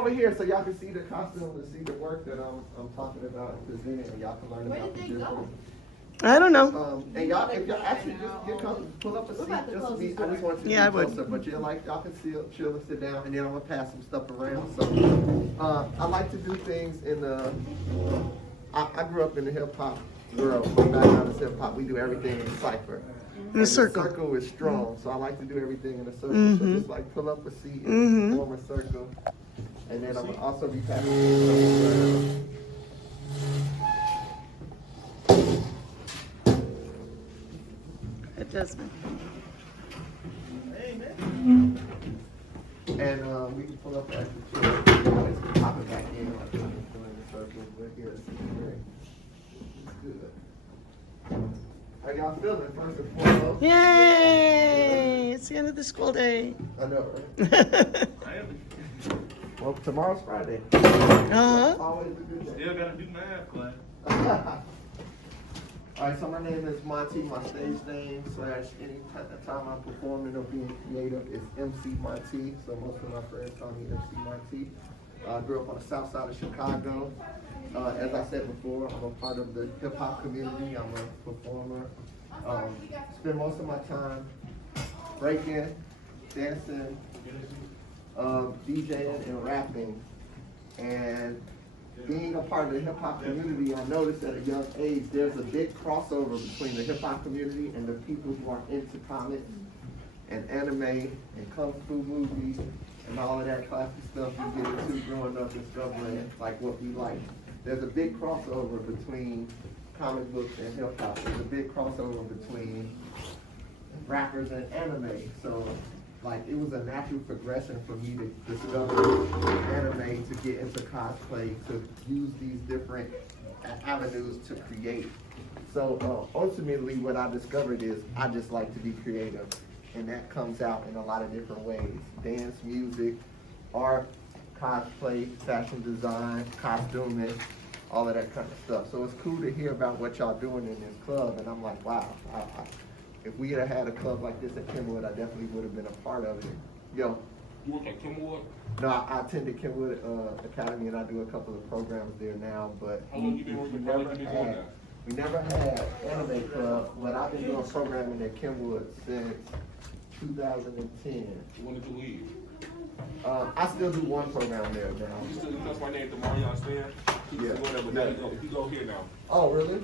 over here so y'all can see the costume and see the work that I'm talking about and presenting, and y'all can learn about the different. I don't know. And y'all, if y'all actually just get comfortable, pull up a seat, just me. I just want you to Yeah, I be would. closer, but y'all can chill and sit down, and then I'm gonna pass some stuff around. So, I like to do things in the. I grew up in the hip hop world. My background is hip hop. We do everything in a cipher. In a circle. The circle is strong, so I like to do everything in a circle. So just like pull up a seat and form a circle, and then I'm gonna also be passing stuff around. It does. And we can pull up the extra chair. Let's pop it back in like I'm just doing the circle. But here, this is great. Good. How y'all feeling, first and foremost? Yay! It's the end of the school day. I know, right? Well, tomorrow's Friday. Uh-huh. Always a good day. Still gotta do math class. Alright, so my name is Monte. My stage name / any time I'm performing or being creative is Emcee Monte. So most of my friends call me Emcee Monte. I grew up on the south side of Chicago. As I said before, I'm a part of the hip hop community. I'm a performer. Spend most of my time breaking, dancing, DJing, and rapping. And being a part of the hip hop community, I noticed at a young age there's a big crossover between the hip hop community and the people who are into comics and anime and kung fu movies and all of that classic stuff you get into growing up discovering like what we like. There's a big crossover between comic books and hip hop. There's a big crossover between rappers and anime. So like it was a natural progression for me to discover anime, to get into cosplay, to use these different avenues to create. So ultimately what I discovered is I just like to be creative, and that comes out in a lot of different ways. Dance, music, art, cosplay, fashion design, costuming, all of that kind of stuff. So it's cool to hear about what y'all doing in this club, and I'm like, wow, if we had had a club like this at Kenwood, I definitely would have been a part of it. Yo. You work at Kenwood? No, I attended Kenwood Academy, and I do a couple of programs there now, but How long you been working? How long you been doing that? we never had anime club, but I've been doing programming at Kenwood since 2010. You wanted to leave? I still do one program there now. You still know my name, Demarion Stan? He's Yeah. still there, but he go here now. Oh, really?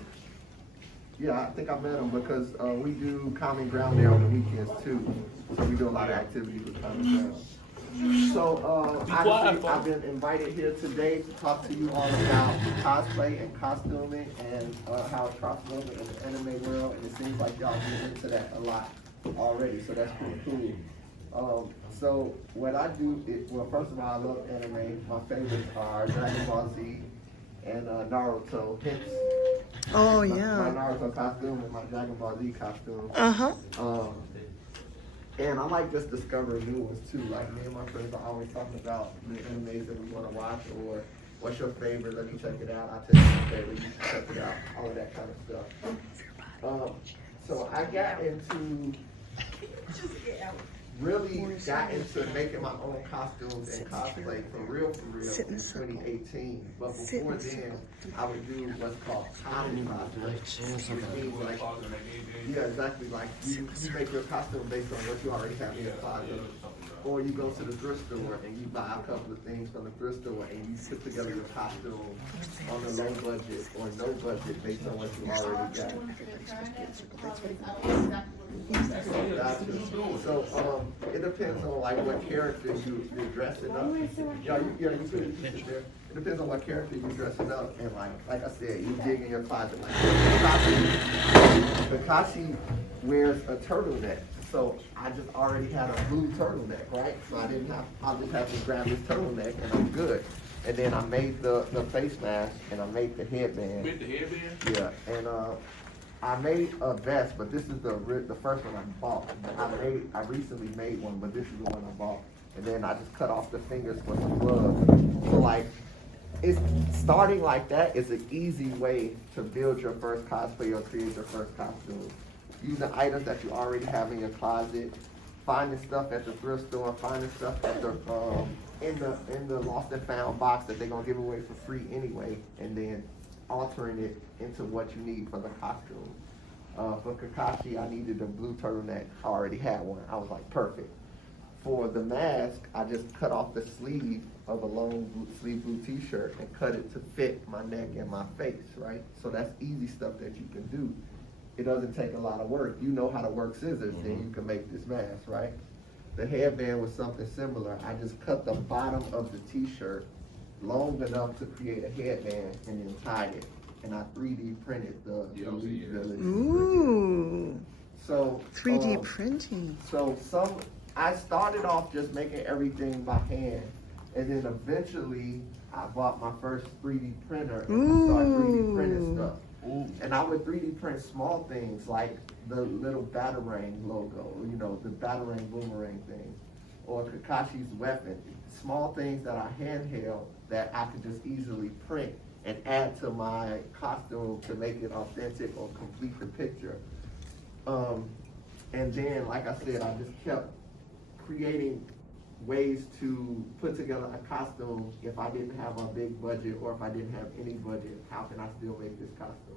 Yeah, I think I met him because we do Common Ground there on the weekends too. So we do a lot of activities with Common Ground. So obviously I've been invited here today to talk to you all about cosplay and costuming and how it crosses over in the anime world, and it seems like y'all get into that a lot already, so that's pretty cool. So what I do is, well, first of all, I love anime. My favorites are Dragon Ball Z and Naruto. Hence, Oh, my yeah. Naruto costume and my Dragon Ball Z costume. Uh-huh. And I like just discovering new ones too. Like me and my friends are always talking about the animes that we want to watch, or what's your favorite? Let me check it out. I tell you my favorite. You can check it out. All of that kind of stuff. So I got into making my own costumes and cosplay for real in 2018. But before then, I would do what's called costume cosplay. Which means like, yeah, exactly. Like you make your costume based on what you already have in your closet. Or you go to the thrift store and you buy a couple of things from the thrift store and you put together your costume on a low budget or no budget based on what you already got. Gotcha. So it depends on like what character you're dressing up. You put it there. It depends on what character you're dressing up, and like I said, you dig in your closet. Like Kakashi wears a turtleneck, so I just already had a blue turtleneck, right? So I just have to grab this turtleneck and I'm good. And then I made the face mask and I made the headband. With the headband? Yeah, and I made a vest, but this is the first one I bought. I recently made one, but this is the one I bought. And then I just cut off the fingers for some gloves. So like, it's starting like that is an easy way to build your first cosplay or create your first costume. Using items that you already have in your closet, finding stuff at the thrift store, finding stuff at the in the lost and found box that they're gonna give away for free anyway, and then altering it into what you need for the costume. For Kakashi, I needed a blue turtleneck. I already had one. I was like, perfect. For the mask, I just cut off the sleeve of a long sleeve blue t-shirt and cut it to fit my neck and my face, right? So that's easy stuff that you can do. It doesn't take a lot of work. You know how to work scissors, then you can make this mask, right? The headband was something similar. I just cut the bottom of the t-shirt long enough to create a headband and then tied it. And I 3D printed the Elite Village. Ooh, So 3D printing. So I started off just making everything by hand, and then eventually I bought my first 3D printer and started 3D printing stuff. And I would 3D print small things like the little Batarang logo, you know, the Batarang boomerang thing, or Kakashi's weapon. Small things that I handheld that I could just easily print and add to my costume to make it authentic or complete the picture. And then, like I said, I just kept creating ways to put together a costume if I didn't have a big budget or if I didn't have any budget. How can I still make this costume?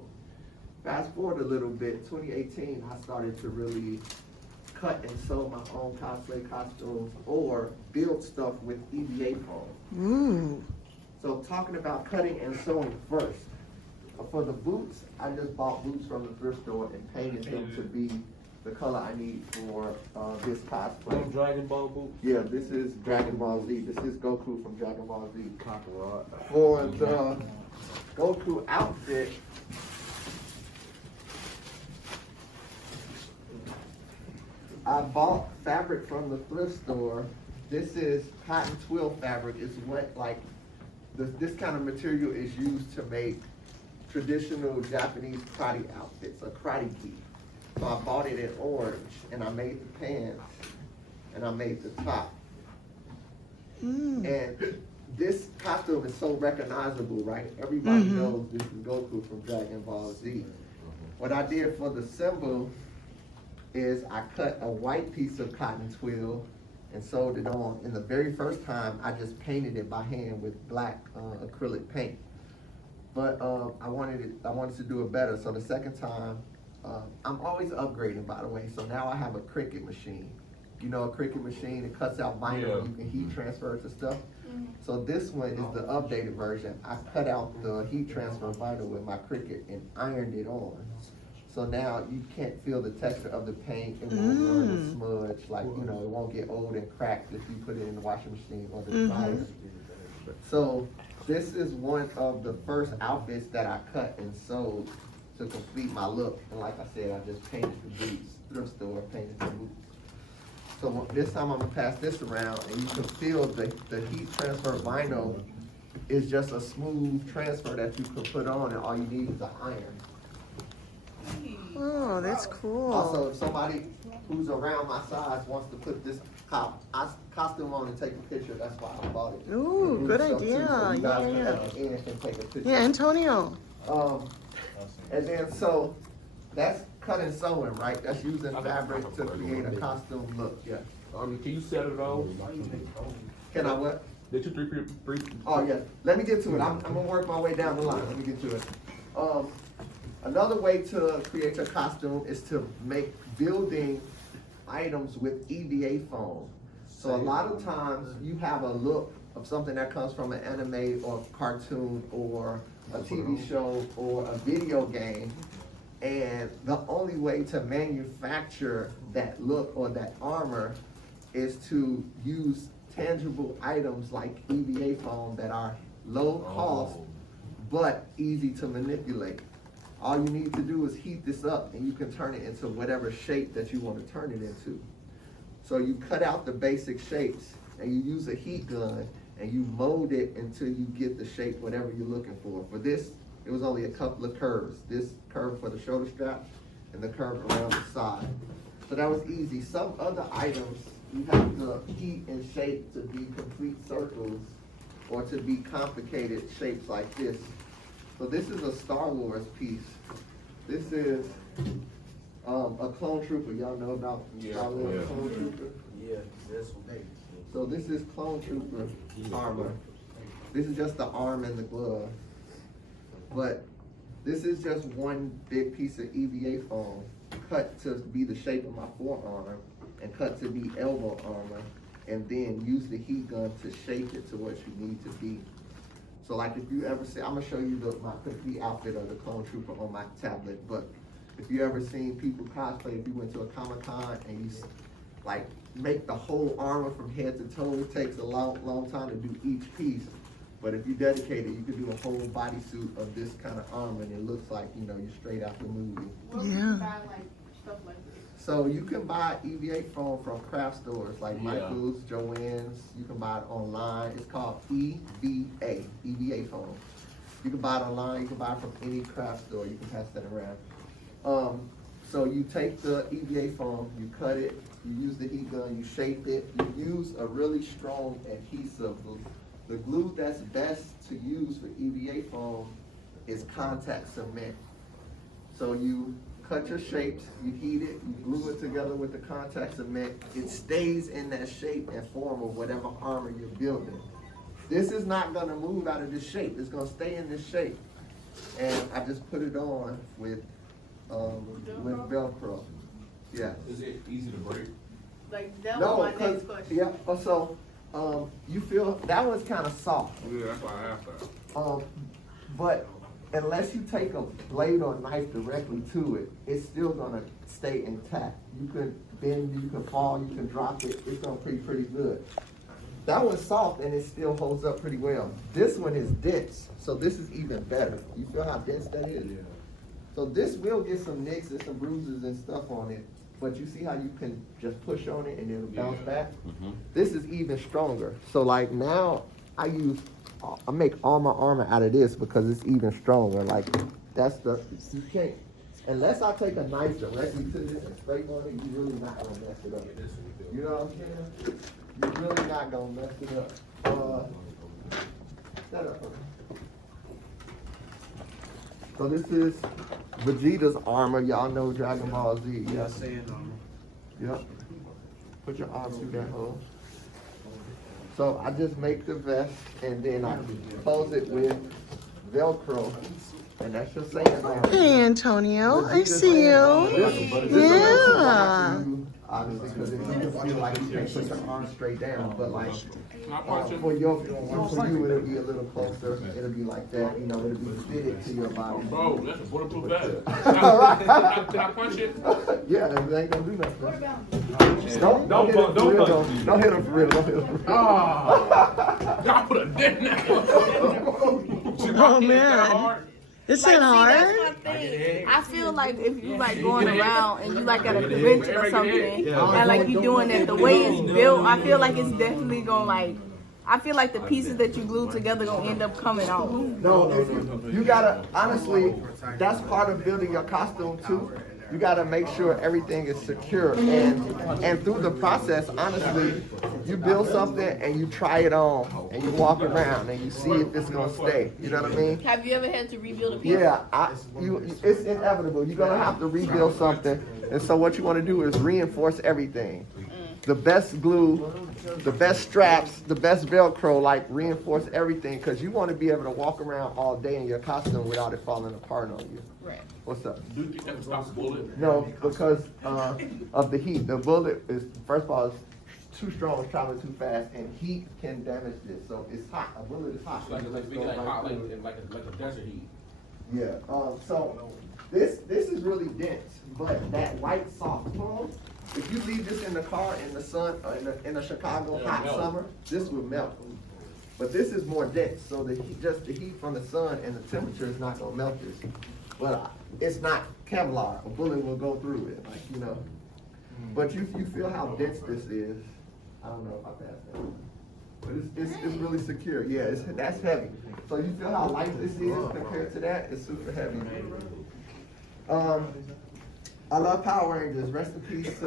Fast forward a little bit, 2018, I started to really cut and sew my own cosplay costumes or build stuff with EVA foam. Ooh. So talking about cutting and sewing first. For the boots, I just bought boots from the thrift store and painted them to be the color I need for this cosplay. Dragon Ball boots? Yeah, this is Dragon Ball Z. This is Goku from Dragon Ball Z. For the Goku outfit, I bought fabric from the thrift store. This is cotton twill fabric. It's what, like, this kind of material is used to make traditional Japanese karate outfits, a karate gi. So I bought it in orange, and I made the pants, and I made the top. And this costume is so recognizable, right? Everybody knows this is Goku from Dragon Ball Z. What I did for the symbol is I cut a white piece of cotton twill and sewed it on. And the very first time, I just painted it by hand with black acrylic paint. But I wanted to do it better. So the second time, I'm always upgrading, by the way. So now I have a Cricut machine. You know, a Cricut machine, it cuts out vinyl, you can heat transfer it to stuff. So this one is the updated version. I cut out the heat transfer vinyl with my Cricut and ironed it on. So now you can't feel the texture of the paint. It won't burn and smudge, like, you know, it won't get old and cracked if you put it in the washing machine or the dryer. So this is one of the first outfits that I cut and sewed to complete my look. And like I said, I just painted the boots, thrift store, painted the boots. So this time I'm gonna pass this around, and you can feel the heat transfer vinyl is just a smooth transfer that you can put on, and all you need is an iron. Oh, that's cool. Also, if somebody who's around my size wants to put this costume on and take a picture, that's why I bought it. Ooh, good Stuff too, idea. so you guys Yeah. can have it in and take a picture. Yeah, Antonio. And then so that's cut and sewing, right? That's using fabric to create a costume look. Yeah. Can you set it off? Can I what? Did you three? Oh yeah. Let me get to it. I'm gonna work my way down the line. Let me get to it. Another way to create your costume is to make building items with EVA foam. So a lot of times you have a look of something that comes from an anime or cartoon or a TV show or a video game, and the only way to manufacture that look or that armor is to use tangible items like EVA foam that are low cost but easy to manipulate. All you need to do is heat this up and you can turn it into whatever shape that you want to turn it into. So you cut out the basic shapes and you use a heat gun and you mold it until you get the shape, whatever you're looking for. For this, it was only a couple of curves. This curve for the shoulder strap and the curve around the side. So that was easy. Some other items, you have to heat and shape to be complete circles or to be complicated shapes like this. So this is a Star Wars piece. This is a clone trooper. Y'all know about Star Wars clone trooper? Yeah, that's what they. So this is Clone Trooper armor. This is just the arm and the glove. But this is just one big piece of EVA foam cut to be the shape of my forearm and cut to be elbow armor, and then use the heat gun to shape it to what you need to be. So like if you ever see, I'm gonna show you my complete outfit of the Clone Trooper on my tablet, but if you ever seen people cosplay, if you went to a Comic-Con and you like make the whole armor from head to toe, it takes a long time to do each piece. But if you dedicate it, you can do a whole bodysuit of this kind of armor, and it looks like, you know, you're straight out the movie. Where can you buy like stuff like this? So you can buy EVA foam from craft stores like Michael's, Joann's. You can buy it online. It's called EVA foam. You can buy it online. You can buy it from any craft store. You can pass that around. So you take the EVA foam, you cut it, you use the heat gun, you shape it, you use a really strong adhesive. The glue that's best to use for EVA foam is contact cement. So you cut your shapes, you heat it, you glue it together with the contact cement. It stays in that shape and form of whatever armor you're building. This is not gonna move out of this shape. It's gonna stay in this shape. And I just put it on with Velcro. Yeah. Is it easy to break? Like that No, was my next question. yeah. So you feel that one's kind of soft. Yeah, that's why I asked that. But unless you take a blade or knife directly to it, it's still gonna stay intact. You could bend, you can fall, you can drop it. It's gonna be pretty good. That one's soft and it still holds up pretty well. This one is dense, so this is even better. You feel how dense that is? Yeah. So this will get some nicks and some bruises and stuff on it, but you see how you can just push on it and it'll bounce back? This is even stronger. So like now I make all my armor out of this because it's even stronger. Like you can't, unless I take a knife directly to this and scrape on it, you're really not gonna mess it up. You know what I'm saying? You're really not gonna mess it up. Set up. So this is Vegeta's armor. Y'all know Dragon Ball Z. Yeah, sand armor. Yep. Put your arm through that hole. So I just make the vest and then I close it with Velcro. And that's your sand armor. Hey, Antonio. I see you. Yeah. Obviously, because if you feel like you can't put your arm straight down, but like Not punching. for you it'll be a little closer. It'll be like that, you know, it'll be fitted to your body. Bro, that's a bulletproof vest. Can I punch it? Yeah, it ain't gonna do nothing. What about Don't hit him for real, though. Don't hit him for real. Don't hit him for real. Ah, y'all put a dent now. Oh, man. Is it hard? That's my thing. I feel like if you like going around and you like at a convention or something, and like you doing it, the way it's built, I feel like it's definitely gonna like. I feel like the pieces that you glue together gonna end up coming off. No, you gotta, honestly, that's part of building your costume too. You gotta make sure everything is secure, and through the process, honestly, you build something and you try it on and you walk around and you see if it's gonna stay. You know what I mean? Have you ever had to rebuild a piece? Yeah, it's inevitable. You're gonna have to rebuild something, and so what you want to do is reinforce everything. The best glue, the best straps, the best Velcro, like reinforce everything, because you want to be able to walk around all day in your costume without it falling apart on you. Right. What's up? Do you think that can stop a bullet? No, because of the heat. The bullet is, first of all, it's too strong, it's traveling too fast, and heat can damage this. So it's hot. A bullet is hot. Like It a goes right through it. like a desert heat. Yeah. So this is really dense, but that white soft foam, if you leave this in the car in the sun or in a Chicago hot summer, this would melt. But this is more dense, so the heat, just the heat from the sun and the temperature is not gonna melt this. But it's not Kevlar. A bullet will go through it, like, you know. But you feel how dense this is. I don't know if I passed that. But it's really secure. Yeah, that's heavy. So you feel how light this is compared to that? It's super heavy. I love Power Rangers. Rest in peace,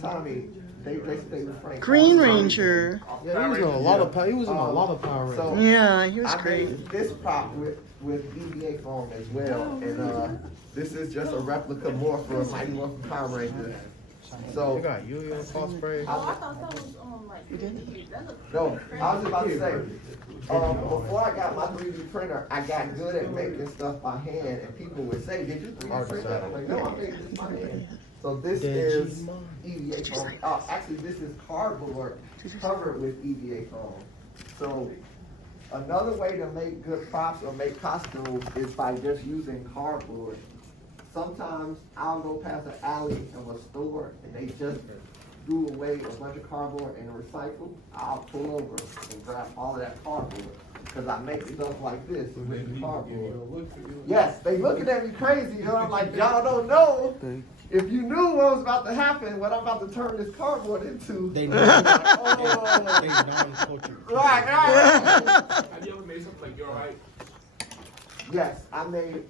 Tommy. They stay with Frank. Green Ranger. Yeah, he was in a lot of Power Rangers. So Yeah, he was I great. made this prop with EVA foam as well, and this is just a replica more for Mighty Morphin Power Rangers. So You got Yu-Gi-Oh cosplay. Oh, I thought that was like. You did? That looked no, I was about to say, before I got my 3D printer, I got good at making stuff by hand, and people would say, "Did you 3D print that?" I'm like, "No, I made this by hand." So this is EVA foam. Actually, this is cardboard covered with EVA foam. So another way to make good props or make costumes is by just using cardboard. Sometimes I'll go past an alley of a store and they just threw away a bunch of cardboard and recycle. I'll pull over and grab all of that cardboard because I make stuff like this with the cardboard. Yes, they looking at me crazy, I'm like, y'all don't know. If you knew what was about to happen, what I'm about to turn this cardboard into. They know. Oh. They non-culture. Right. Have you ever made something like your height? Yes, I made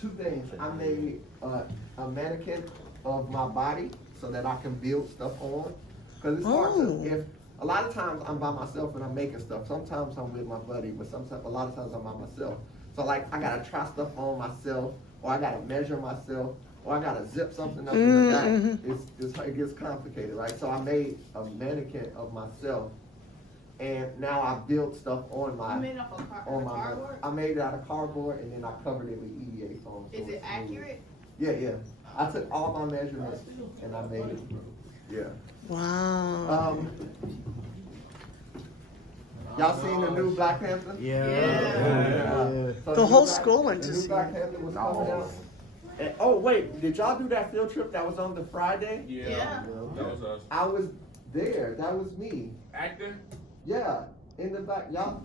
two things. I made a mannequin of my body so that I can build stuff on. Because it's hard to, a lot of times I'm by myself when I'm making stuff. Sometimes I'm with my buddy, but a lot of times I'm by myself. So like I gotta try stuff on myself, or I gotta measure myself, or I gotta zip something up in the back. It gets complicated, right? So I made a mannequin of myself. And now I built stuff on my, You made it off of cardboard? I made it out of cardboard and then I covered it with EVA foam. So Is it it's accurate? smooth. Yeah. I took all my measurements and I made it. Yeah. Wow. Y'all seen the new Black Panther? Yeah. So The whole new school went the to new see Black it. Panther was coming out. And, oh wait, did y'all do that field trip that was on the Friday? Yeah. That was us. I was there. That was me. Acting? Yeah, in the back, y'all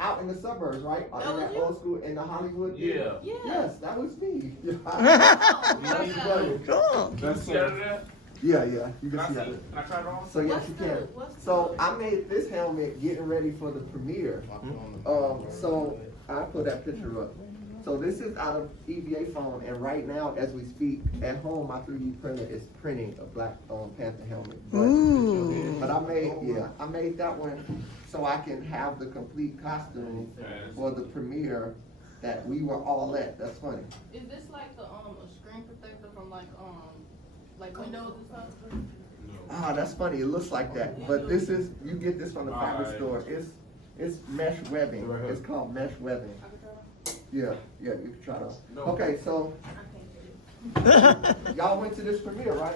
out in the suburbs, right? That In was that you? old school in the Hollywood. Yeah. Yes, that was me. Oh, my God. Cool. That's it. Yeah, you Can can I see see that. it? Can I try it on? So yes, you can. So I made this helmet getting ready for the premiere. So I put that picture up. So this is out of EVA foam, and right now, as we speak, at home, my 3D printer is printing a Black Panther helmet. Ooh. But I made that one so I can have the complete costume for the premiere that we were all at. That's funny. Is this like a screen protector from like Windows and stuff? Ah, that's funny. It looks like that, but this is, you get this from the fabric store. It's mesh webbing. It's called mesh webbing. I can try it. Yeah, you can try those. No. Okay, so I can't y'all went to this premiere, right?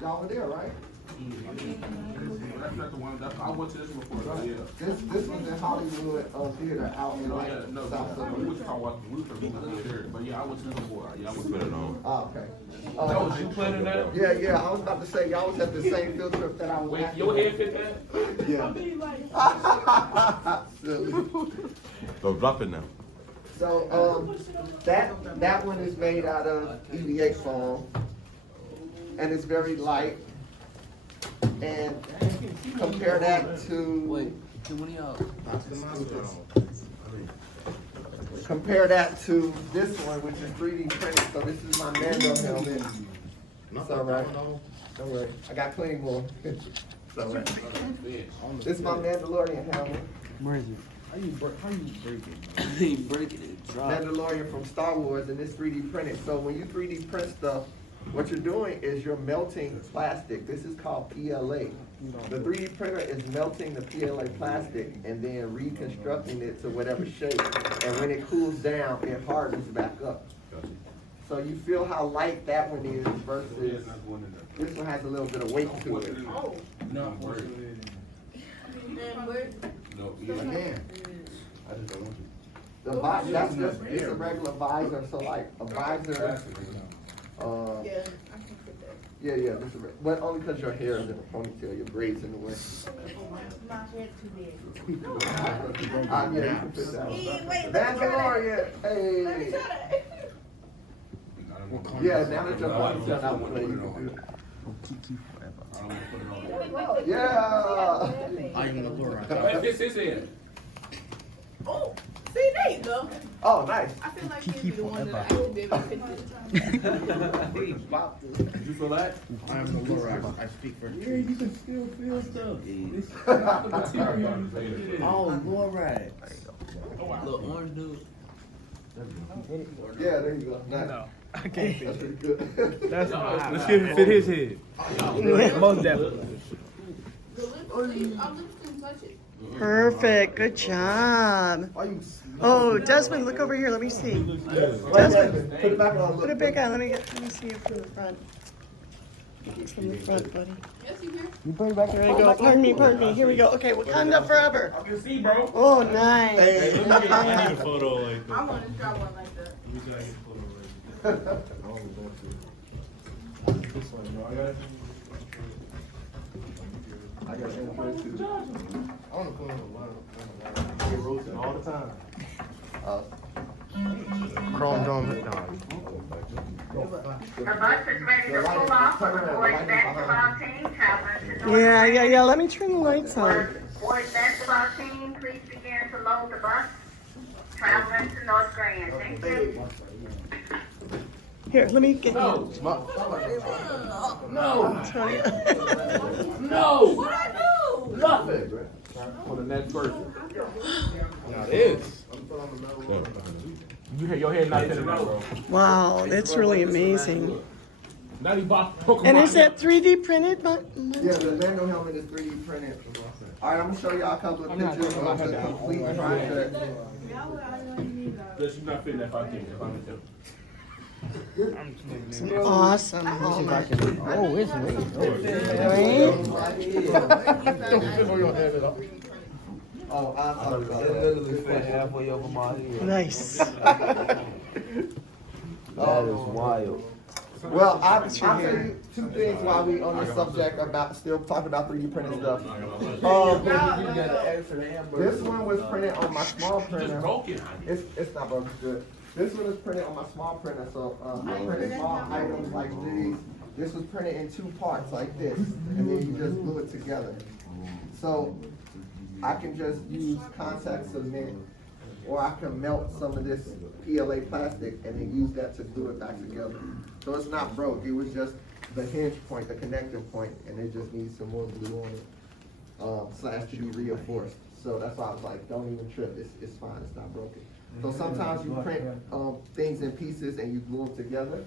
Y'all were there, right? That's not the one. I went to this before. So yeah. This was in Hollywood Theater out in No, yeah, no. South We Suburbs. was talking about we were there. But yeah, I went to this before. Yeah, I was better on. Oh, okay. That was you planning that? Yeah, I was about to say, y'all was at the same field trip that I was Wait, at. your head fit that? Yeah. Silly. Don't drop it now. So, that one is made out of EVA foam, and it's very light. And compare that to, compare that to this one, which is 3D printed. So this is my Mando helmet. It's all right. Don't worry, I got plenty more. It's all right. This is my Mandalorian helmet. Where is it? How you break it? I ain't breaking it. Drop. Mandalorian from Star Wars, and it's 3D printed. So when you 3D print stuff, what you're doing is you're melting plastic. This is called PLA. The 3D printer is melting the PLA plastic and then reconstructing it to whatever shape. And when it cools down, it hardens back up. So you feel how light that one is versus this one has a little bit of weight to it. Oh. No, word. And where? No, Again, that's just, it's a regular visor, so like a visor, Yeah, I can fit that. yeah, this is, but only because your hair is in a ponytail, your braids in the way. My head too big. Yeah, you can fit that Wait, one. let me Mandalorian, Let me hey. try that. Yeah, now that your ponytail out the way, you can do it. I don't want to put it on. Yeah. I am the Lord. Hey, this is it. Oh, see, there you go. Oh, nice. I feel like you'd be the one that I actually be able to fit this. You feel that? I am the Lord. I speak for Yeah, you can still feel stuff. It's Material. not the material. Oh, Lord, right. Oh, wow. Little orange dude. Yeah, there you go. Nice. No, I can't fit That's it. pretty good. That's not. Let's see if it fit his head. Most definitely. Perfect. Good job. Why you? Oh, Desmond, look over here. Let me see. Desmond, put it back on. Put it back on. Let me see it from the front. From the front, buddy. You bring it back There you go. Pardon me. Here we go. Okay, Wakanda forever. I can see, bro. Oh, nice. I need a photo like that. I want to try one like that. I got Android too. I want to put on the line. Get roasted all the time. Chrome dome. The bus is ready to pull off for the boys basketball team traveling to North Yeah. Let me turn the lights on. Boys basketball team, please begin to load the bus traveling to North Grand. Thank you. Here, let me get. No. Sorry. No. What I do? Nothing. For the next person. Now this. Your head not in it, bro. Wow, that's really amazing. Now you bought Pokemon. And is that 3D printed? Yeah, the Mando helmet is 3D printed. All right, I'm gonna show y'all a couple of pictures of the complete project. Yes, you're not fitting that 5K. If I'm tell. Awesome helmet. Oh, it's me. Right? Oh, I thought about It that. literally fit halfway over my head. Nice. That is wild. Well, I'll tell you two things while we on this subject about still talking about 3D printed stuff. This one was printed on my small printer. Broken. It's not broken, it's good. This one was printed on my small printer, so I printed small items like these. This was printed in two parts like this, and then you just glue it together. So I can just use contact cement, or I can melt some of this PLA plastic and then use that to glue it back together. So it's not broke, it was just the hinge point, the connecting point, and it just needs some more glue on it, slash to be reinforced. So that's why I was like, don't even trip, it's fine, it's not broken. So sometimes you print things in pieces and you glue them together.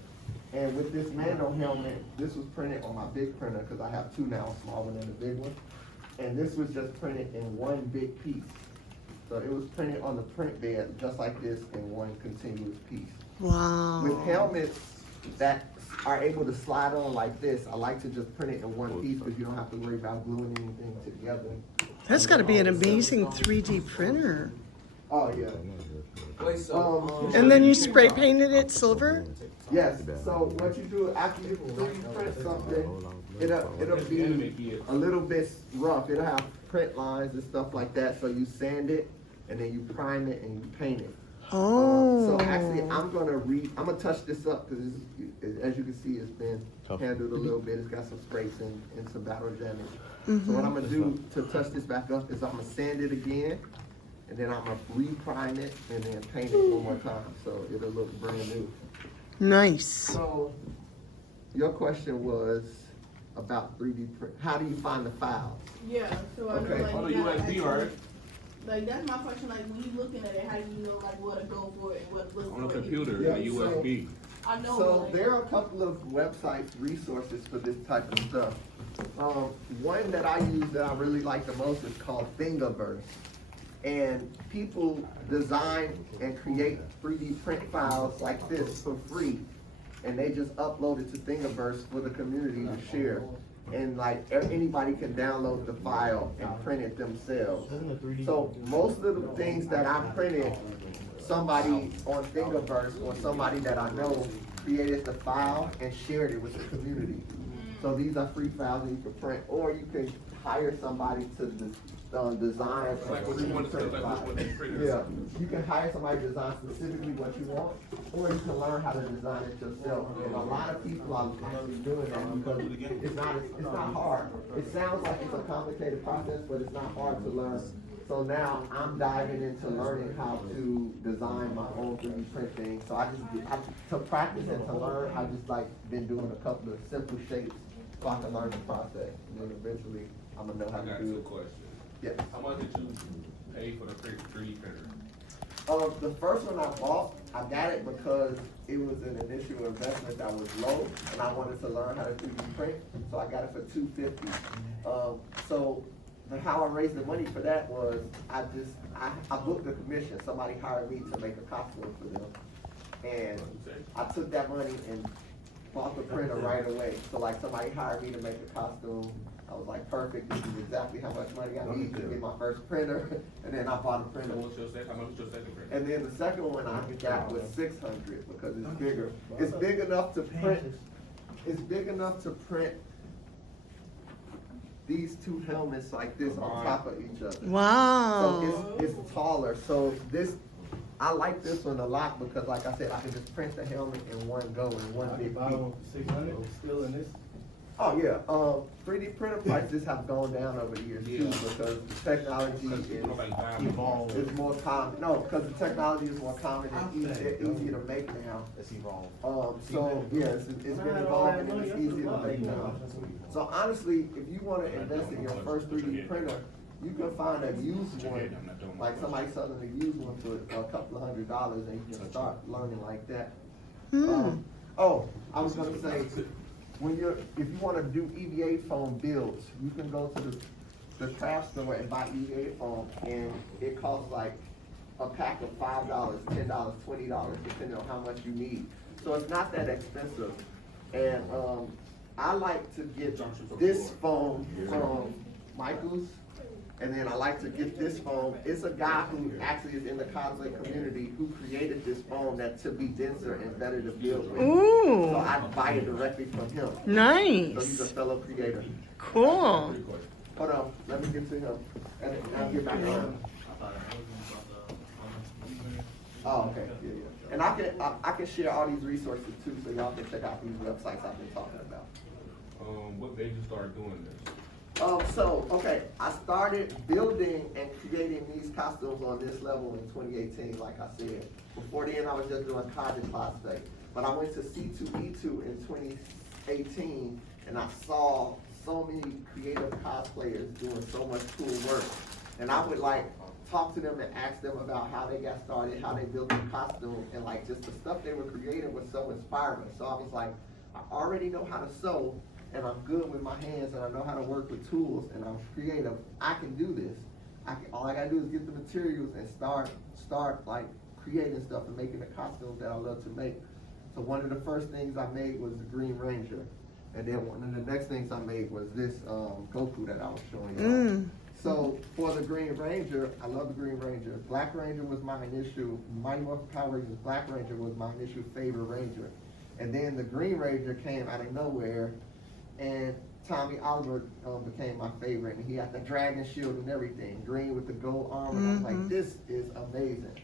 And with this Mando helmet, this was printed on my big printer, because I have two now, a small one and a big one. And this was just printed in one big piece. So it was printed on the print bed, just like this, in one continuous piece. Wow. With helmets that are able to slide on like this, I like to just print it in one piece, because you don't have to worry about gluing anything together. That's got to be an amazing 3D printer. Oh, yeah. And then you spray painted it silver? Yes, so what you do after you 3D print something, it'll be a little bit rough. It'll have print lines and stuff like that, so you sand it, and then you prime it, and you paint it. Oh. So actually, I'm gonna touch this up, because as you can see, it's been handled a little bit. It's got some scrapes and some battle damage. So what I'm gonna do to touch this back up is I'm gonna sand it again, and then I'm gonna re-prime it, and then paint it one more time, so it'll look brand new. Nice. So, your question was about 3D print. How do you find the files? Yeah, so I Okay. know, like, On the you gotta USB, actually- right? Like, that's my question, like, when you looking at it, how do you know, like, what to go for and what to look for? On the computer, Yeah, the USB. I know, So like, there are a couple of websites, resources for this type of stuff. One that I use that I really like the most is called Thingiverse. And people design and create 3D print files like this for free. And they just upload it to Thingiverse for the community to share. And like anybody can download the file and print it themselves. So most of the things that I printed, somebody on Thingiverse or somebody that I know created the file and shared it with the community. So these are free files that you can print, or you can hire somebody to design. Like what you want to print like file. what they print. Yeah, you can hire somebody to design specifically what you want, or you can learn how to design it yourself. And a lot of people are actually doing that because it's not hard. It sounds like it's a complicated process, but it's not hard to learn. So now I'm diving into learning how to design my own 3D print thing. So to practice and to learn, I just like been doing a couple of simple shapes so I can learn the process. And then eventually I'm gonna know how I got to do two it. questions. Yes. How much did you pay for the 3D printer? The first one I bought, I got it because it was an initial investment that was low, and I wanted to learn how to 3D print, so I got it for $250. So how I raised the money for that was I booked a commission. Somebody hired me to make a costume for them, and I took that money and bought the printer right away. So like somebody hired me to make a costume. I was like, perfect, this is exactly how much money I need to get my first printer. And then I bought a printer. How much was your second printer? And then the second one I got was 600 because it's bigger. It's big enough to print. It's big enough to print these two helmets like this on top of each other. Wow. So it's taller. So this, I like this one a lot because like I said, I can just print the helmet in one go in one big piece. 600 still in this. Oh yeah, 3D printer prices have gone down over the years too because the technology is more common. No, because the technology is more common and easier to make now. It's evolved. So yeah, it's been evolving and it's easier to make now. So honestly, if you want to invest in your first 3D printer, you can find a used one, like somebody selling a used one for a couple of $100s, and you can start learning like that. Oh, I was gonna say, if you want to do EVA foam builds, you can go to the craft store and buy EVA foam, and it costs like a pack of $5, $10, $20, depending on how much you need. So it's not that expensive. And I like to get this foam from Michael's, and then I like to get this foam. It's a guy who actually is in the cosplay community who created this foam that to be denser and better to build with. Ooh. So I buy it directly from him. So he's Nice. a fellow creator. Cool. Hold on, let me get to him, and I'll get back on. Oh, okay, yeah. And I can share all these resources too, so y'all can check out these websites I've been talking about. What made you start doing this? I started building and creating these costumes on this level in 2018, like I said. Before then, I was just doing cottage cosplay. But I went to C2E2 in 2018, and I saw so many creative cosplayers doing so much cool work. And I would like talk to them and ask them about how they got started, how they built the costume, and like just the stuff they were creating was so inspiring. So I was like, I already know how to sew, and I'm good with my hands, and I know how to work with tools, and I'm creative. I can do this. All I gotta do is get the materials and start like creating stuff and making the costumes that I love to make. So one of the first things I made was the Green Ranger, and then one of the next things I made was this Goku that I was showing you. So for the Green Ranger, I love the Green Ranger. Black Ranger was my initial, Mighty Morphin Power Rangers Black Ranger was my initial favorite Ranger. And then the Green Ranger came out of nowhere, and Tommy Oliver became my favorite, and he had the dragon shield and everything, green with the gold armor. And I was like, this is amazing.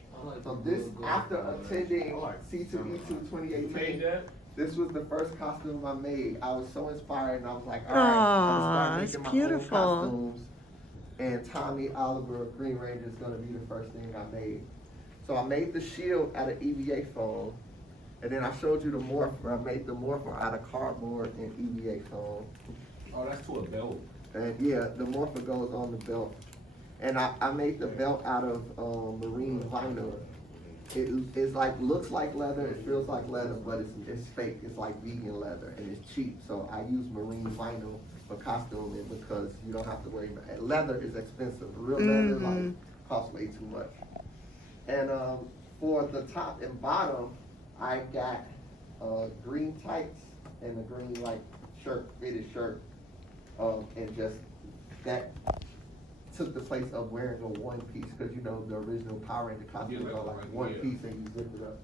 So this, after attending C2E2 2018, this was the first costume I made. I was so inspired, and I was like, all right, I'm gonna it's start making my own beautiful. costumes. And Tommy Oliver Green Ranger is gonna be the first thing I made. So I made the shield out of EVA foam. And then I showed you the morpher. I made the morpher out of cardboard and EVA foam. Oh, that's to a belt. And yeah, the morpher goes on the belt. And I made the belt out of marine vinyl. It's like, looks like leather, it feels like leather, but it's fake. It's like vegan leather, and it's cheap. So I use marine vinyl for costuming because you don't have to worry about it. Leather is expensive. Real leather like costs way too much. And for the top and bottom, I got green tights and a green like fitted shirt, and just that took the place of wearing a one piece, because you know the original Power Ranger costumes are like one piece and you zip it up.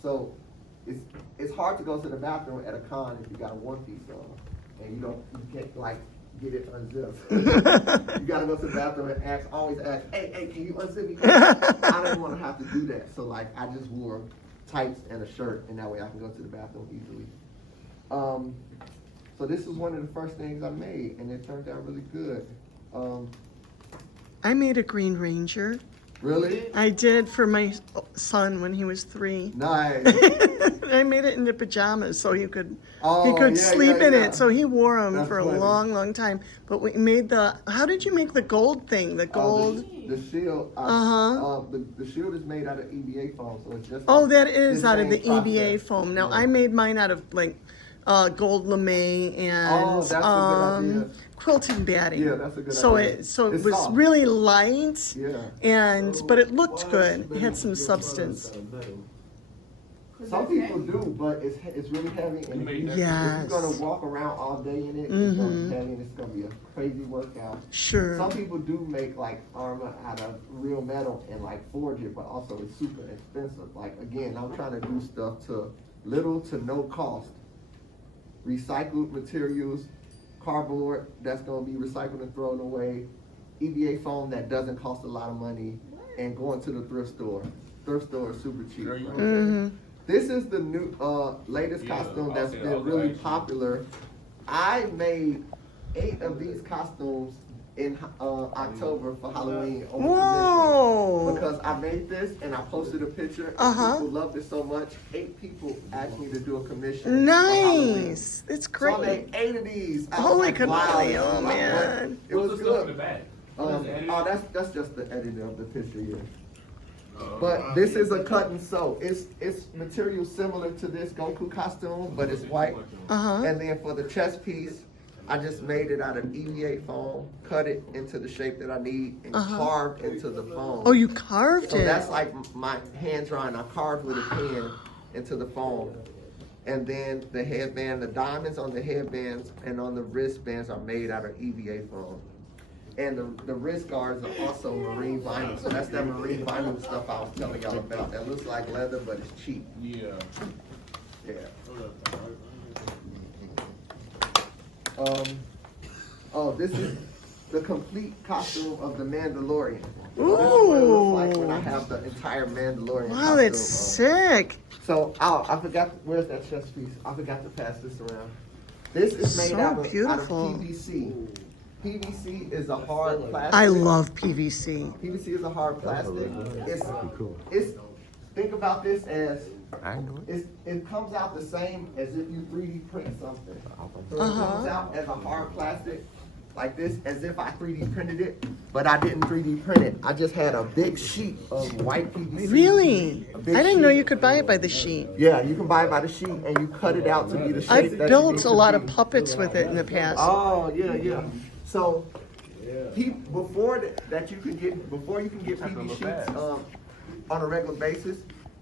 So it's hard to go to the bathroom at a con if you got a one piece on, and you can't like get it unzipped. You gotta go to the bathroom and always ask, hey, can you unzip me? I didn't want to have to do that, so like I just wore tights and a shirt, and that way I can go to the bathroom easily. So this was one of the first things I made, and it turned out really good. I made a Green Ranger. Really? I did for my son when he was 3. Nice. I made it into pajamas so he could Yeah, sleep in yeah. it. So he wore them That's for funny. a long, long time. But we made how did you make the gold thing? The gold. The shield, the shield is made out of EVA foam, so it's just. Oh, like that is out of the same EVA process. foam. Now, Yeah. I made mine out of like gold lame Oh, and that's a good idea. quilted batting. Yeah, that's a good so idea. it It's was soft. really light, Yeah. but it looked good. It had some substance. Some people do, but it's really heavy, and if you're Yes. gonna walk around all day in it, it's gonna be heavy, and it's gonna be a crazy workout. Sure. Some people do make like armor out of real metal and like forge it, but also it's super expensive. Like again, I'm trying to do stuff to little to no cost. Recycled materials, cardboard that's gonna be recycled and thrown away, EVA foam that doesn't cost a lot of money, and going to the thrift store. Thrift store is super cheap. This is the new latest costume that's been really popular. I made 8 of these costumes in October for Halloween on Whoa. commission. Because I made this and I posted a picture and people loved it so much. 8 people asked me to do a commission. For Halloween. Nice. It's So I great. made 8 of these. I was Holy like, cannoli, wow, oh man. It was good. bag? That's just the editing of the picture, yeah. But this is a cut and sew. It's material similar to this Goku costume, but it's white. And then for the chest piece, I just made it out of EVA foam, cut it into the shape that I need, and carved into the foam. Oh, you carved So it. that's like my hand drawing. I carved with a pen into the foam. And then the headband, the diamonds on the headbands and on the wristbands are made out of EVA foam. And the wrist guards are also marine vinyl. So that's that marine vinyl stuff I was telling y'all about. That looks like leather, but it's cheap. Yeah. Yeah. This is the complete costume of the Mandalorian. So this is what it looks like when I have the entire Mandalorian Wow, costume that's on. sick. So, I forgot, where's that chest piece? I forgot to pass this around. This is made So out of beautiful. PVC. PVC is a hard plastic. I love PVC. PVC is a hard plastic. It's think about this as it comes out the same as if you 3D print something. So it comes out as a hard plastic like this, as if I 3D printed it, but I didn't 3D print it. I just had a big sheet of white PVC. Really? A I big didn't know sheet. you could buy it by the sheet. Yeah, you can buy it by the sheet and you cut it out to be the shape I've that it built needs a to lot be. of puppets with it in the past. Oh, yeah. So, before you can get PVC sheets on a regular basis,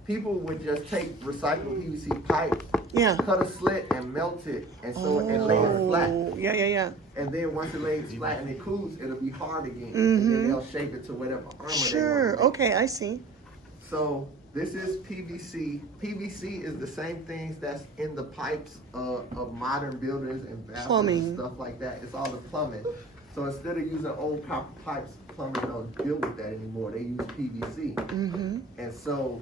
people would just take recycled PVC pipe, Yeah. cut a slit and melt it, and sew it and lay it flat. Oh, yeah. And then once it lays flat and it cools, it'll be hard again. And then they'll shape it to whatever armor they Sure. want. Okay, I see. So this is PVC. PVC is the same things that's in the pipes of modern buildings and bathrooms Plumbing. and stuff like that. It's all the plumbing. So instead of using old copper pipes, plumbers don't deal with that anymore. They use PVC. And so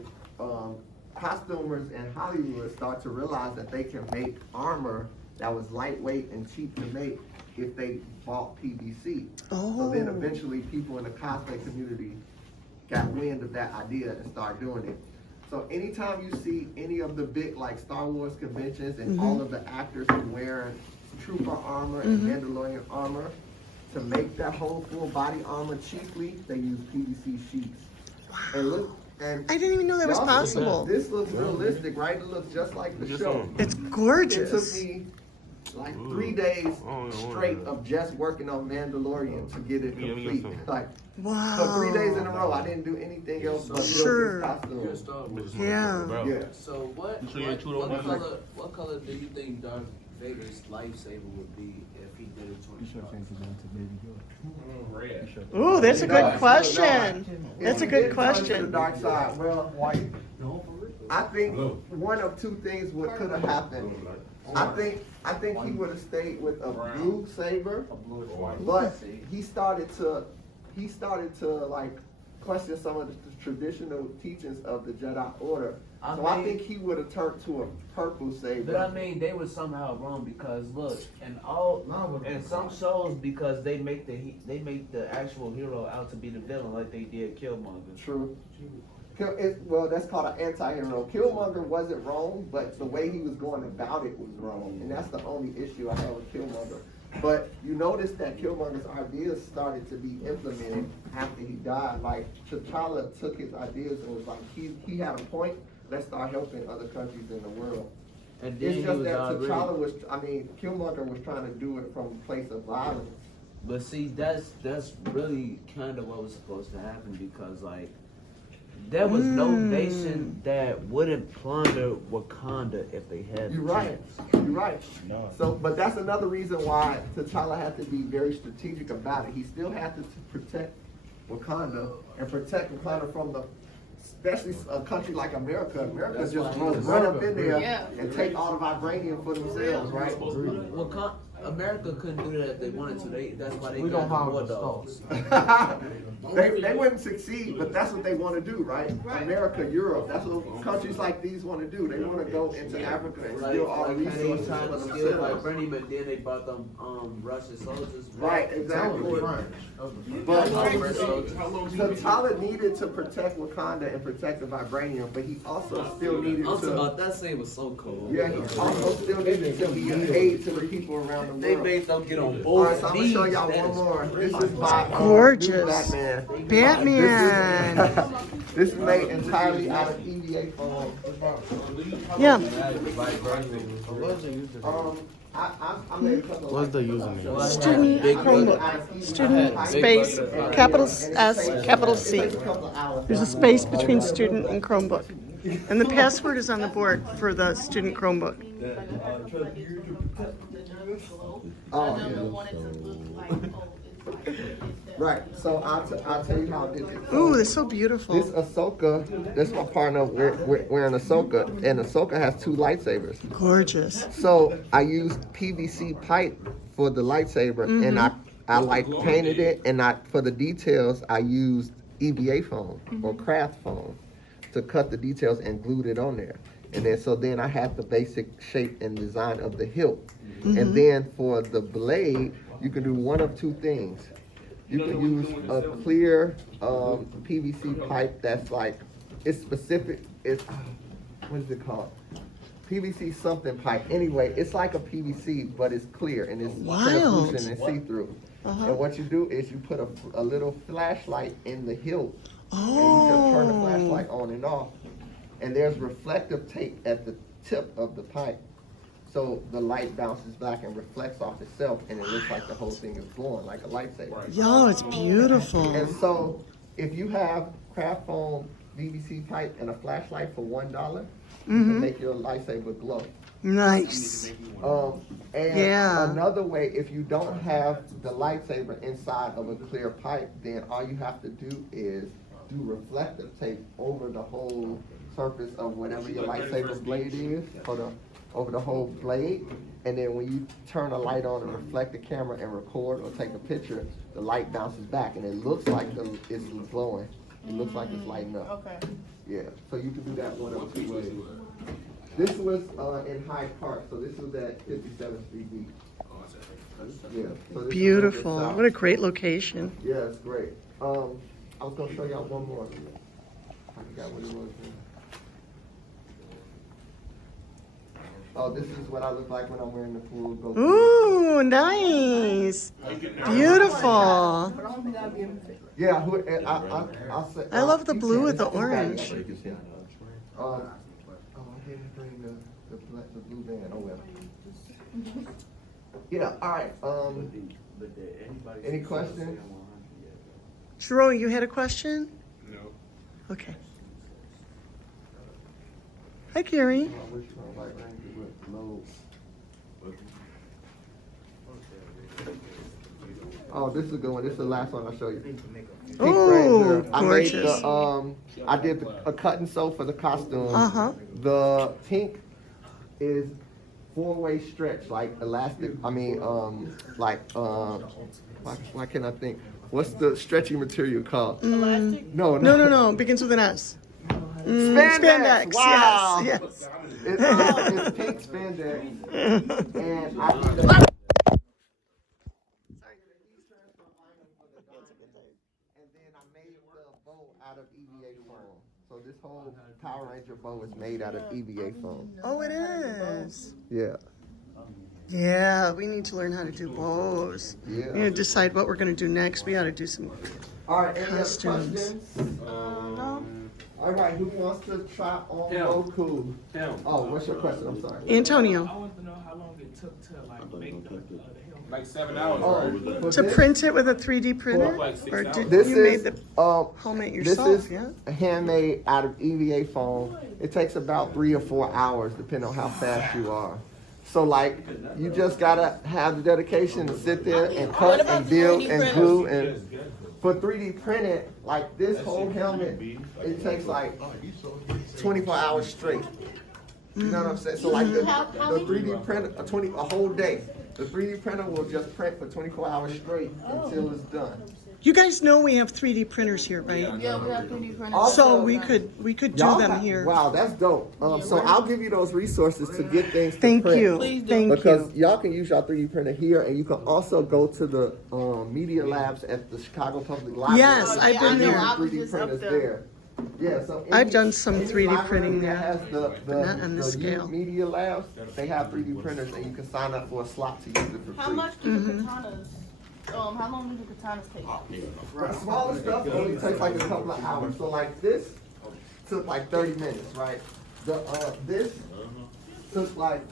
costumers in Hollywood start to realize that they can make armor that was lightweight and cheap to make if they bought PVC. So then eventually people in the cosplay community got wind of that idea and started doing it. So anytime you see any of the big like Star Wars conventions and all of the actors are wearing trooper armor and Mandalorian armor, to make that whole full body armor cheaply, they use PVC sheets. And look, and I didn't even know that was y'all see, possible. This looks realistic, right? It looks just like the show. It's It took gorgeous. me like 3 days straight of just working on Mandalorian to get it complete. Like, Wow. so 3 days in a row, I didn't do anything else but Sure. build this costume. Yeah. Yeah. So what color do you think Darth Vader's lifesaver would be if he did it 20 Ooh, that's a good question. That's a If he good did turn to the question. dark side. Well, I think one of 2 things could have happened. I think he would have stayed with a blue saber, but he started to like question some of the traditional teachings of the Jedi Order. So I think he would have turned to a purple saber. But I mean, they were somehow wrong because look, in some shows, because they make the actual hero out to be the villain, like they did Killmonger. True. Well, that's called an anti-hero. Killmonger wasn't wrong, but the way he was going about it was wrong. And that's the only issue I have with Killmonger. But you notice that Killmonger's ideas started to be implemented after he died. Like T'Challa took his ideas and was like, he had a point. Let's start helping other countries in the world. And then It's he just was that already. T'Challa was, Killmonger was trying to do it from a place of violence. But see, that's really kind of what was supposed to happen because like there was no nation that wouldn't plunder Wakanda if they had. You're the right. chance. You're right. No. So, but that's another reason why T'Challa had to be very strategic about it. He still had to protect Wakanda and protect Wakanda from especially a country like America. America That's just why he run up in there Yeah. and take all the vibranium for themselves, right? America couldn't do that if they wanted to. That's why they We got gonna the war hire the dogs. they wouldn't succeed, but that's what they want to do, right? America, Europe, that's what countries like these want to do. They want to go into Africa and Like, steal all the like how they resources tried for to steal themselves. vibranium, and then they brought them Russian soldiers. Right, exactly. But T'Challa needed to protect Wakanda and protect the vibranium, but he also still needed to. that scene was so cool. Yeah, he also still needed to be an aid to the people around the world. They made them get on All right, both so I'm gonna show y'all one more. This is by Gorgeous. new Batman. Batman. This is made entirely out of EVA foam. Yeah. I made a couple. What's the username? Student Chromebook. Student space, capital S, capital C. There's a space between student and Chromebook. And the password is on the board for the student Chromebook. Oh, yeah. Right, so I'll tell you how I did it. Ooh, they're so beautiful. This Ahsoka, this is my partner wearing Ahsoka, and Ahsoka has 2 lightsabers. Gorgeous. So I used PVC pipe for the lightsaber, and I like painted it, and for the details I used EVA foam or craft foam to cut the details and glued it on there. And then I had the basic shape and design of the hilt. And then for the blade, you can do one of 2 things. You can use a clear PVC pipe that's like, it's specific, what is it called? PVC something pipe. Anyway, it's like a PVC, but it's clear and it's Wild. translucent and see-through. And what you do is you put a little flashlight in the hilt, and you just turn the flashlight on and off. And there's reflective tape at the tip of the pipe. So the light bounces back and reflects off itself, and it looks like the whole thing is glowing like a lightsaber. Yo, it's beautiful. And so, if you have craft foam PVC pipe and a flashlight for $1, you can make your lightsaber glow. Nice. And another way, if you don't have the lightsaber inside of a clear pipe, then all you have to do is do reflective tape over the whole surface of whatever your lightsaber blade is, over the whole blade, and then when you turn a light on and reflect the camera and record or take a picture, the light bounces back and it looks like it's glowing. It looks like it's lighting up. Okay. Yeah, so you can do that one of 2 ways. This was in Hyde Park, so this was at 57th Street Beach. Yeah, so this Beautiful. is What a great location. yeah, it's great. I was gonna show y'all one more. I forgot what it was. Oh, this is what I look like when I'm wearing the full gold. Ooh, nice. Beautiful. Yeah, I'll say. I love the you blue can. with the It's back. orange. I didn't bring the blue band. Oh well. Yeah. All right. Any questions? Jerome, you had a question? No. Okay. Hi, Carrie. Oh, this is a good one. This is the last one I'll show you. Pink Ooh, Ranger. I made gorgeous. I did a cut and sew for the costume. The pink is 4-way stretch, like elastic. I mean, why can't I think? What's the stretchy material called? Elastic? No. Begins with an S. Spandex. Wow. Yes. It's pink spandex. And I did out of EVA foam. So this whole Power Ranger bow is made out of EVA foam. Oh, it is. Yeah. Yeah, we need to learn how to do bows. Yeah. We need to decide what we're gonna do next. We ought to do some. All right, any other Costumes. questions? No. All right, who wants to try on Him. Goku? Him. Oh, what's your question? I'm sorry. Antonio, want to know how long it took to like make the helmet. Like 7 hours, Oh, right? for to this- print it with a 3D printer, Like 6 or hours. did This you is made the helmet this yourself? is Yeah. handmade out of EVA foam. It takes about 3 or 4 hours, depending on how fast you are. So like, you just gotta have the dedication to sit there and cut and build and glue and. For 3D printed, like this whole helmet, it takes like 24 hours straight. You know what I'm saying? So like the 3D printer, a whole day. The 3D printer will just print for 24 hours straight until it's done. You guys know we have 3D printers here, right? Yeah, we have 3D printers. Also, So we could do them here. Wow, that's dope. So I'll give you those resources to get things to Thank print. you. Please do. Thank Because you. y'all can use your 3D printer here, and you can also go to the media labs at the Chicago Public Library. Yes, I've Yeah, been I know. there. I was 3D just up printers there. there. Yeah, so I've done some any 3D library printing that there, has but not on this the scale. media labs, they have 3D printers, and you can sign up for a slot to use it for free. How much do the katanas? How long do the katanas take? The smaller stuff only takes like a couple of hours. So like this took like 30 minutes, right? This took like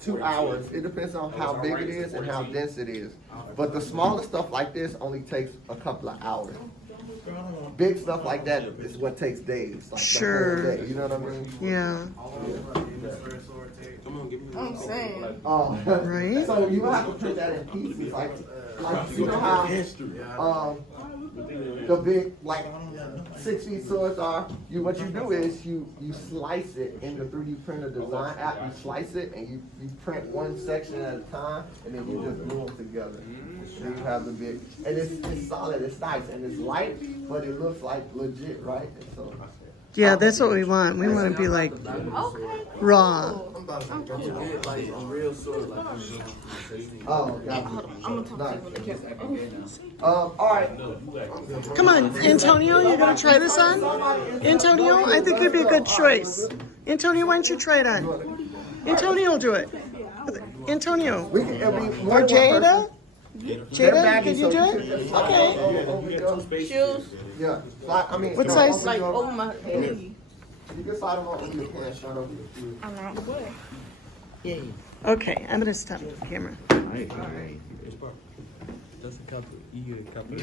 2 hours. It depends on how big it is and how dense it is. But the smaller stuff like this only takes a couple of hours. Big stuff like that is what takes days. Like Sure. The whole day, you know what I mean? Yeah. I'm saying. Right? So you have to put that in pieces, like you know how the big like 6 feet swords are. What you do is you slice it in the 3D printer design app. You slice it and you print one section at a time, and then you just glue them together. So you have the big, and it's solid, it's nice, and it's light, but it looks like legit, right? And so, Yeah, that's what we want. We want to be like Okay. raw. Like a real sword, like oh, gotcha. I'm gonna talk to you when they get back. All right. Come on, Antonio, you gonna try this on? Antonio, I think you'd be a good choice. Antonio, why don't you try it on? Antonio will do it. Antonio. We can, it'll be Or more Jada? They're Jada, baggy, can you so do should it? just slide Okay. over your- Shoes. Yeah, slide, I mean. What no, size? over Like your- over my knee. You can slide them over your pants, not over your shoes. I'm not good. Okay, I'm gonna stop the camera. That's a couple. You get a couple.